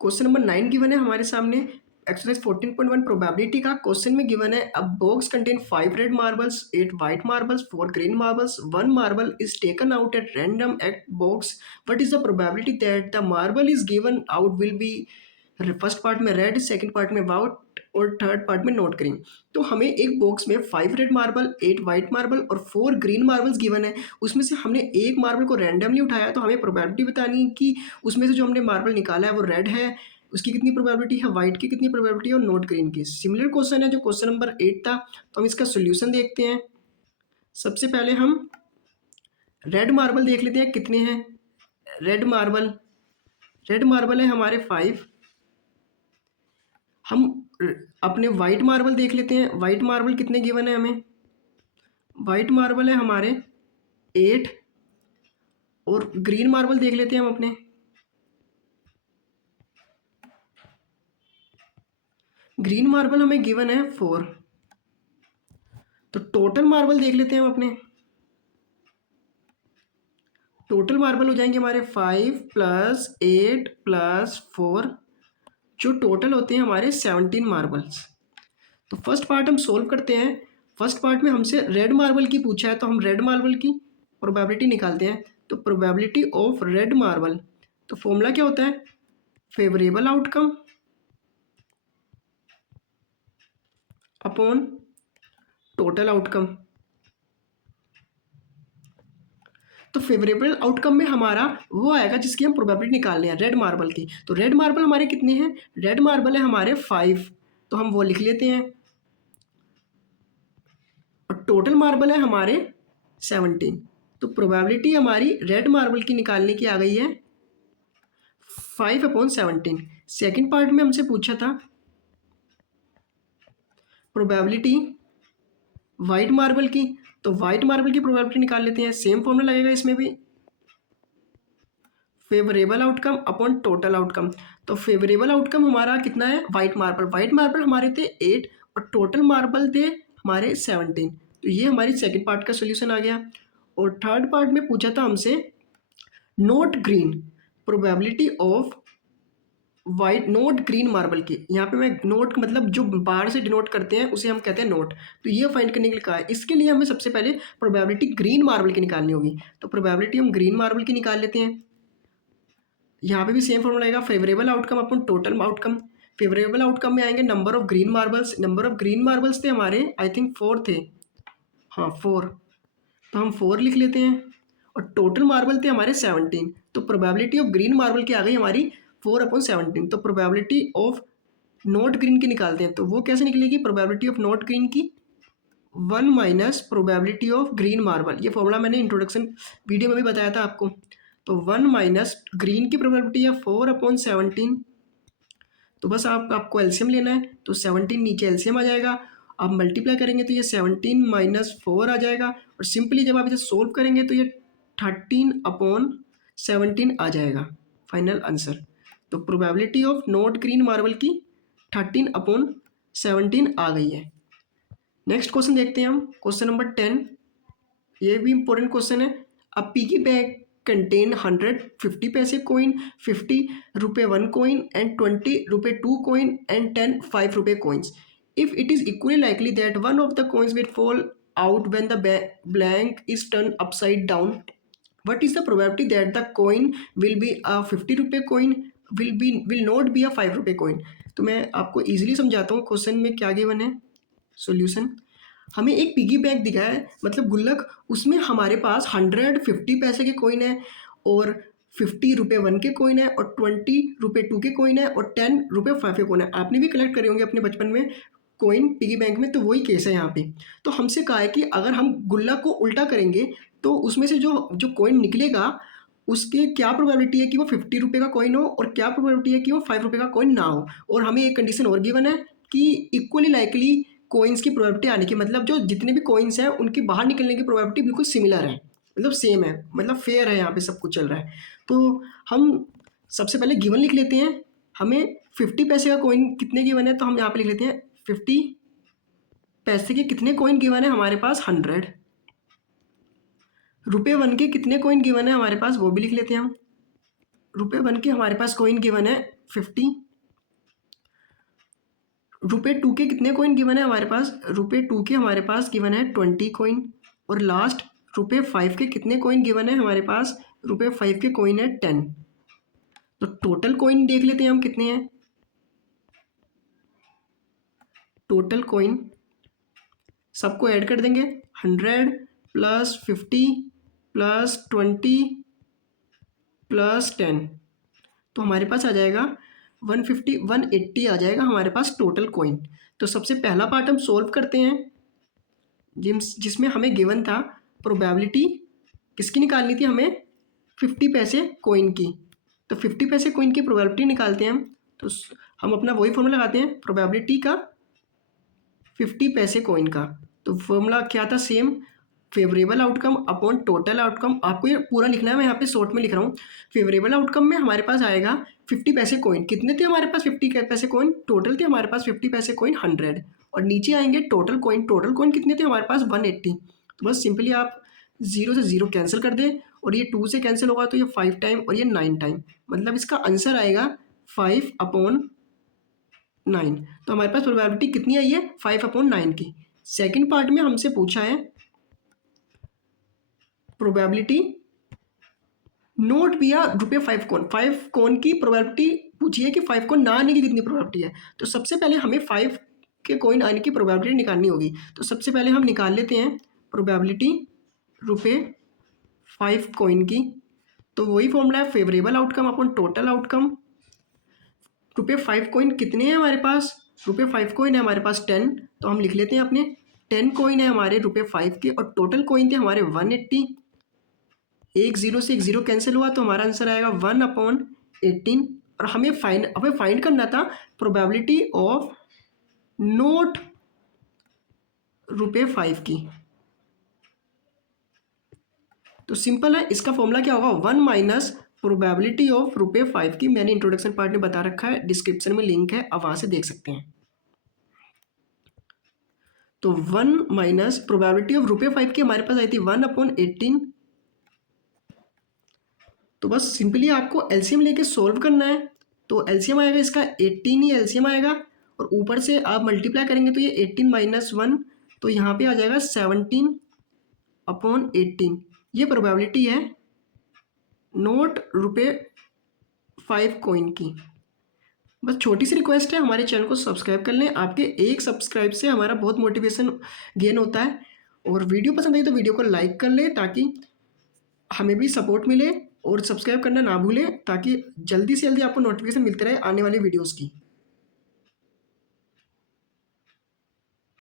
Question number 9 given है हमारे सामने, एक्सरसाइज 14.1 प्रोबेबिलिटी का। क्वेश्चन में गिवन है a box contain 5 red marbles, 8 white marbles, 4 green marbles, 1 marble is taken out at random at box. What is the probability that the marble is given out will be, first part में red, second part में white और third part में not green. तो हमें एक box में 5 red marble, 8 white marble और 4 green marbles given है। उसमें से हमने एक मार्बल को रैंडमली उठाया, तो हमें प्रोबेबिलिटी बतानी है कि उसमें से जो हमने मार्बल निकाला है वो रेड है, उसकी कितनी प्रोबेबिलिटी है, व्हाइट की कितनी प्रोबेबिलिटी है और नॉट ग्रीन की। सिमिलर क्वेश्चन है जो क्वेश्चन नंबर 8 था, तो हम इसका सोल्यूशन देखते हैं। सबसे पहले हम रेड मार्बल देख लेते हैं कितने हैं। रेड मार्बल है हमारे 5। हम अपने वाइट मार्बल देख लेते हैं, वाइट मार्बल कितने गिवन है हमें। वाइट मार्बल है हमारे 8। और ग्रीन मार्बल देख लेते हैं हम अपने। ग्रीन मार्बल हमें गिवन है 4। तो टोटल मार्बल देख लेते हैं हम अपने। टोटल मार्बल हो जाएंगे हमारे 5 + 8 + 4, जो टोटल होते हैं हमारे 17 मार्बल्स। तो फर्स्ट पार्ट हम सोल्व करते हैं। फर्स्ट पार्ट में हमसे रेड मार्बल की पूछा है, तो हम रेड मार्बल की प्रोबेबिलिटी निकालते हैं। तो प्रोबेबिलिटी ऑफ रेड मार्बल, तो फॉर्मूला क्या होता है, favourable outcome upon total outcome. तो फेवरेबल आउटकम में हमारा वो आएगा जिसकी हम प्रोबेबिलिटी निकालने हैं, रेड मार्बल की। तो रेड मार्बल हमारे कितने हैं, रेड मार्बल है हमारे 5, तो हम वो लिख लेते हैं। और टोटल मार्बल है हमारे 17। तो प्रोबेबिलिटी हमारी रेड मार्बल की निकालने की आ गई है 5/17। सेकेंड पार्ट में हमसे पूछा था प्रोबेबिलिटी वाइट मार्बल की, तो वाइट मार्बल की प्रोबेबिलिटी निकाल लेते हैं। सेम फॉर्मूला लगेगा इसमें भी, favourable outcome upon total outcome. तो फेवरेबल आउटकम हमारा कितना है, वाइट मार्बल हमारे थे 8 और टोटल मार्बल थे हमारे 17। तो ये हमारी सेकंड पार्ट का सोल्यूशन आ गया। और थर्ड पार्ट में पूछा था हमसे not green, probability of white note green marble की। यहाँ पे मैं नोट मतलब जो बाहर से डिनोट करते हैं उसे हम कहते हैं नोट। तो ये फाइंड करने के लिए कहा है। इसके लिए हमें सबसे पहले प्रोबेबिलिटी ग्रीन मार्बल की निकालनी होगी। तो प्रोबेबिलिटी हम ग्रीन मार्बल की निकाल लेते हैं। यहाँ पे भी सेम फॉर्मूला आएगा, फेवरेबल आउटकम अपन टोटल आउटकम। फेवरेबल आउटकम में आएंगे number of green marbles. Number of green marbles थे हमारे आई थिंक 4 थे, हाँ 4, तो हम 4 लिख लेते हैं। और टोटल मार्बल थे हमारे 17। तो प्रोबेबिलिटी ऑफ ग्रीन मार्बल की आ गई हमारी 4/17। तो प्रोबेबिलिटी ऑफ नॉट ग्रीन की निकालते हैं, तो वो कैसे निकलेगी, प्रोबेबिलिटी ऑफ नॉट ग्रीन की 1 minus probability of green marble. ये फॉर्मूला मैंने इंट्रोडक्शन वीडियो में भी बताया था आपको। तो 1 माइनस ग्रीन की प्रोबेबिलिटी है 4/17। तो बस आपको एलसीएम लेना है, तो 17 नीचे एलसीएम आ जाएगा। आप मल्टीप्लाई करेंगे तो ये 17 - 4 आ जाएगा। और सिंपली जब आप इसे सोल्व करेंगे तो ये 13/17 आ जाएगा फाइनल आंसर। तो probability of not green marble की 13/17 आ गई है। नेक्स्ट क्वेश्चन देखते हैं हम, क्वेश्चन नंबर 10। ये भी इंपॉर्टेंट क्वेश्चन है। अ पिगी बैंक कंटेन 100 50 पैसे coin, 50 रुपए 1 coin and 20 रुपए 2 coin and 10 5 रुपए coins. If it is equally likely that one of the coins will fall out when the blank is turned upside down, what is the probability that the coin will be a 50 रुपए coin, will not be a 5 रुपए coin? तो मैं आपको easily समझाता हूँ question में क्या given है। सॉल्यूशन, हमें एक पिगी बैंक दिखा है, मतलब गुल्लक, उसमें हमारे पास 150 पैसे के कॉइन है और 50 रुपये 1 के कॉइन है और 20 रुपये 2 के कॉइन है और 10 रुपये 5 के कॉइन है। आपने भी कलेक्ट करे होंगे अपने बचपन में कॉइन पिगी बैंक में, तो वही केस है यहाँ पे। तो हमसे कहा है कि अगर हम गुल्लक को उल्टा करेंगे तो उसमें से जो जो कॉइन निकलेगा उसके क्या प्रोबेबिलिटी है कि वो 50 रुपये का कॉइन हो और क्या प्रोबेबिलिटी है कि वो 5 रुपये का कॉइन ना हो। और हमें एक कंडीशन और गिवन है कि इक्वली लाइकली कोइंस की प्रोबेबिलिटी आने की, मतलब जो जितने भी कोइंस हैं उनकी बाहर निकलने की प्रोबेबिलिटी बिल्कुल सिमिलर है, मतलब सेम है, मतलब फेयर है, यहाँ पे सब कुछ चल रहा है। तो हम सबसे पहले गिवन लिख लेते हैं। हमें 50 पैसे का कोइन कितने गिवन है, तो हम यहाँ पे लिख लेते हैं 50 पैसे के कितने कोइन गिवन है हमारे पास 100। रुपये 1 के कितने कोइन गिवन है हमारे पास वो भी लिख लेते हैं हम, ₹1 के हमारे पास कॉइन गिवन है 50। ₹2 के कितने कॉइन गिवन है हमारे पास? ₹2 के हमारे पास गिवन है 20 कॉइन। और लास्ट ₹5 के कितने कॉइन गिवन है हमारे पास? ₹5 के कॉइन है 10। तो टोटल कॉइन देख लेते हैं हम कितने हैं। टोटल कॉइन सबको ऐड कर देंगे, 100 प्लस 50 प्लस 20 प्लस 10, तो हमारे पास आ जाएगा 150 180 आ जाएगा हमारे पास टोटल कॉइन। तो सबसे पहला पार्ट हम सोल्व करते हैं जिसमें हमें गिवन था प्रोबेबिलिटी किसकी निकालनी थी हमें? 50 पैसे कॉइन की। तो 50 पैसे कॉइन की प्रोबेबिलिटी निकालते हैं हम। तो हम अपना वही फॉर्मूला लगाते हैं प्रोबेबिलिटी का 50 पैसे कॉइन का। तो फॉर्मूला क्या था? Same, favourable outcome upon total outcome. आपको ये पूरा लिखना है, मैं यहाँ पे शॉर्ट में लिख रहा हूँ। फेवरेबल आउटकम में हमारे पास आएगा 50 पैसे कॉइन। कितने थे हमारे पास 50 पैसे कॉइन? टोटल थे हमारे पास 50 पैसे कॉइन 100। और नीचे आएंगे टोटल कॉइन। टोटल कॉइन कितने थे हमारे पास? 180। तो बस सिंपली आप 0 से 0 कैंसिल कर दें, और ये 2 से कैंसिल होगा तो ये 5 टाइम और ये 9 टाइम, मतलब इसका आंसर आएगा 5/9। तो हमारे पास प्रोबेबिलिटी कितनी आई है? 5/9 की। सेकंड पार्ट में हमसे पूछा है प्रोबेबिलिटी नोट भैया ₹5 कौन, 5 कौन की प्रोबेबिलिटी पूछी है कि 5 कौन ना आने की कितनी प्रोबेबिलिटी है। तो सबसे पहले हमें 5 के कॉइन आने की प्रोबेबिलिटी निकालनी होगी। तो सबसे पहले हम निकाल लेते हैं प्रोबेबिलिटी ₹5 कॉइन की। तो वही फॉर्मूला है favourable outcome upon total outcome. ₹5 coin कितने हैं हमारे पास? ₹5 कॉइन है हमारे पास 10। तो हम लिख लेते हैं अपने 10 कॉइन है हमारे ₹5 के, और टोटल कॉइन थे हमारे 180। एक 0 से एक 0 कैंसिल हुआ तो हमारा आंसर आएगा 1/18। और हमें फाइंड करना था प्रोबेबिलिटी ऑफ नोट ₹5 की। तो सिंपल है, इसका फॉर्मूला क्या होगा? 1 माइनस प्रोबेबिलिटी ऑफ ₹5 की। मैंने इंट्रोडक्शन पार्ट में बता रखा है, डिस्क्रिप्शन में लिंक है, आप वहां से देख सकते हैं। तो 1 माइनस प्रोबेबिलिटी ऑफ ₹5 की हमारे पास आई थी 1/18। तो बस सिंपली आपको एलसीएम लेके सॉल्व करना है। तो एलसीएम आएगा इसका 18 ही एलसीएम आएगा, और ऊपर से आप मल्टीप्लाई करेंगे तो ये 18 माइनस 1, तो यहाँ पे आ जाएगा 17/18। ये प्रोबेबिलिटी है नोट ₹5 कॉइन की। बस छोटी सी रिक्वेस्ट है, हमारे चैनल को सब्सक्राइब कर लें। आपके एक सब्सक्राइब से हमारा बहुत मोटिवेशन गेन होता है। और वीडियो पसंद आई तो वीडियो को लाइक कर लें ताकि हमें भी सपोर्ट मिले, और सब्सक्राइब करना ना भूलें ताकि जल्दी से जल्दी आपको नोटिफिकेशन मिलते रहे आने वाली वीडियोस की।